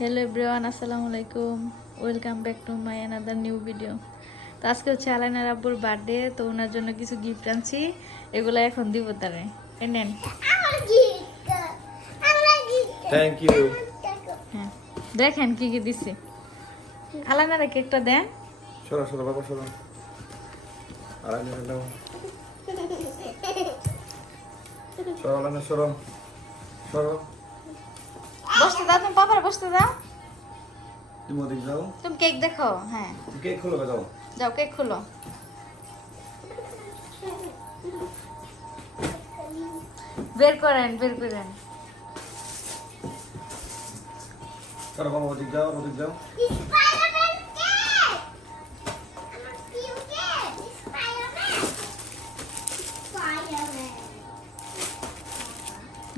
Hello everyone, আসসালামু আলাইকুম। Welcome back to my another new video. তো আজকে হচ্ছে আলাইনার আব্বুর বার্থডে, তো ওনার জন্য কিছু গিফট আনছি, এগুলো এখন দিব তারে। নেন। Thank you. হ্যাঁ, দেখেন কি কি দিছি। আলাইনারে কেকটা দেন। সরো সরো বাবা সরো। আলাইনা নাও। সরো আলাইনা সরো। সরো। বসতে দাও, তুমি পাপার বসতে দাও। তুমি ওদিকে যাও। তুমি কেক দেখো। হ্যাঁ, কেক খুলো যাও। যাও কেক খুলো। বের করেন, বের করেন। সরো বাবা ওদিকে যাও, ওদিকে যাও।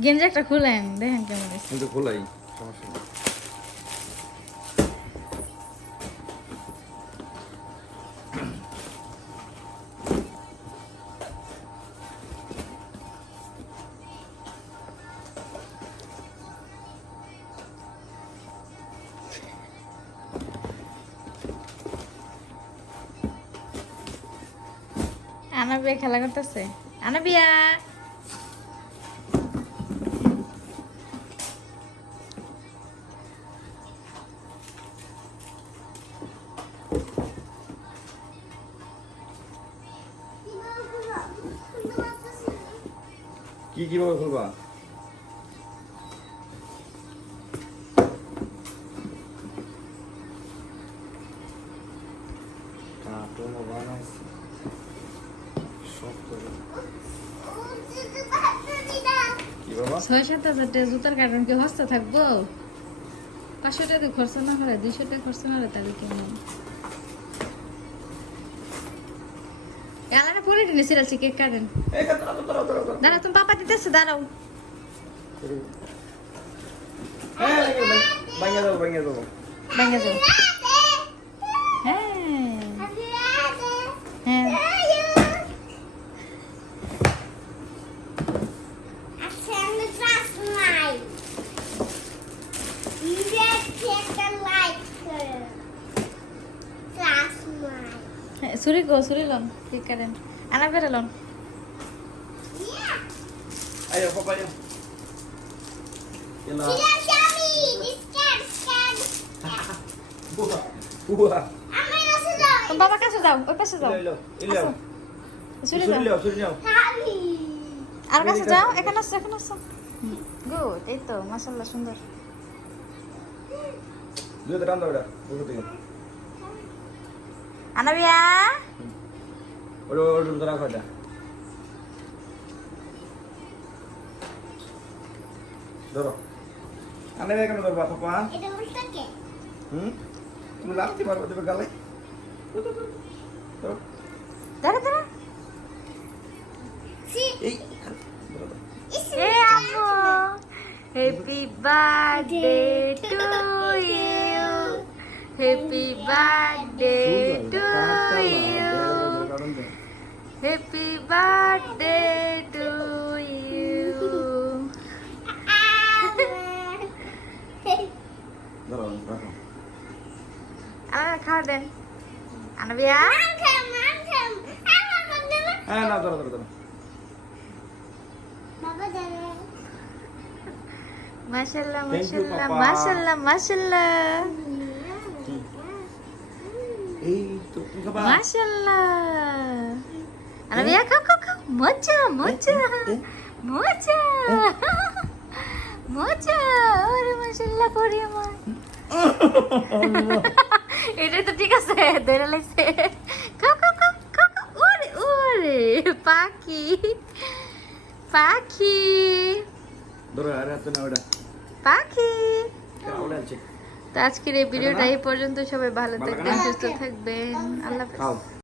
গেঞ্জি একটা খুলেন, দেখেন কেমন হয়েছে। কিন্তু খোলাই সমস্যা নেই। আনাবিয়া খেলা করতেছে। আনাবিয়া, কিভাবে খুলবা? কার্টুন বানাইছি সব করে। কি বাবা? 6-7 হাজার টাকা জুতার কার্টন কি হস্তে থাকবো? 500 টাকা দিয়ে খরচ না করে, 200 টাকা খরচ না করে, তাহলে কেমন? আলাদা পরে দিনে সিরালছি কেক কাটেন। এই দাঁড়াও। দাঁড়াও, তুমি পাপা দিতেছে, দাঁড়াও। ভাঙিয়ে দাও। ভেঙে যাও। হ্যাঁ হ্যাঁ, ছুরি গো, ছুরি লন, কেক কাটেন। আনা বেড়ে loan. Ayo, papa, ayo. Yalla. Buah. তুমি বাবার কাছে যাও, ওই পাশে যাও। Ilo. ছুরি দাও। Suri daw. আর কাছে যাও, এখানে আসো, এখানে আসো। গুড, এই তো মাশাআল্লাহ সুন্দর। Dua terang tau dah. Buku tiga. Anabia, Udah terang aja. Doro. Ane be kemen dorba papa. এটা উল্টা কে? তুমি লাগতে পারবে তুমি গালে? Doro. দাঁড়া দাঁড়া। সি এই Doro. এ আম্মু, happy birthday to you, happy birthday to you, happy birthday to you. Doro, rafa. খাওয়া দেন আনাবিয়া। Na Doro. বাবা জানে মাশাআল্লাহ Thank you, মাশাআল্লাহ Papa. মাশাআল্লাহ মাশাআল্লাহ এই তো তুমি খাবা? মাশাআল্লাহ। আনাবিয়া খাও খাও খাও, মজা মজা মজা মজা। ওরে মাশাআল্লাহ করি আমার। এটা তো ঠিক আছে, ধরে লাগছে। খাও খাও খাও খাও খাও। ওরে ওরে পাখি পাখি Doro, ada tuh na udah. পাখি। Udah cek. তো আজকের এই ভিডিওটা এই পর্যন্ত। সবাই ভালো থাকবেন, সুস্থ থাকবেন, আল্লাহ হাফেজ। Kau.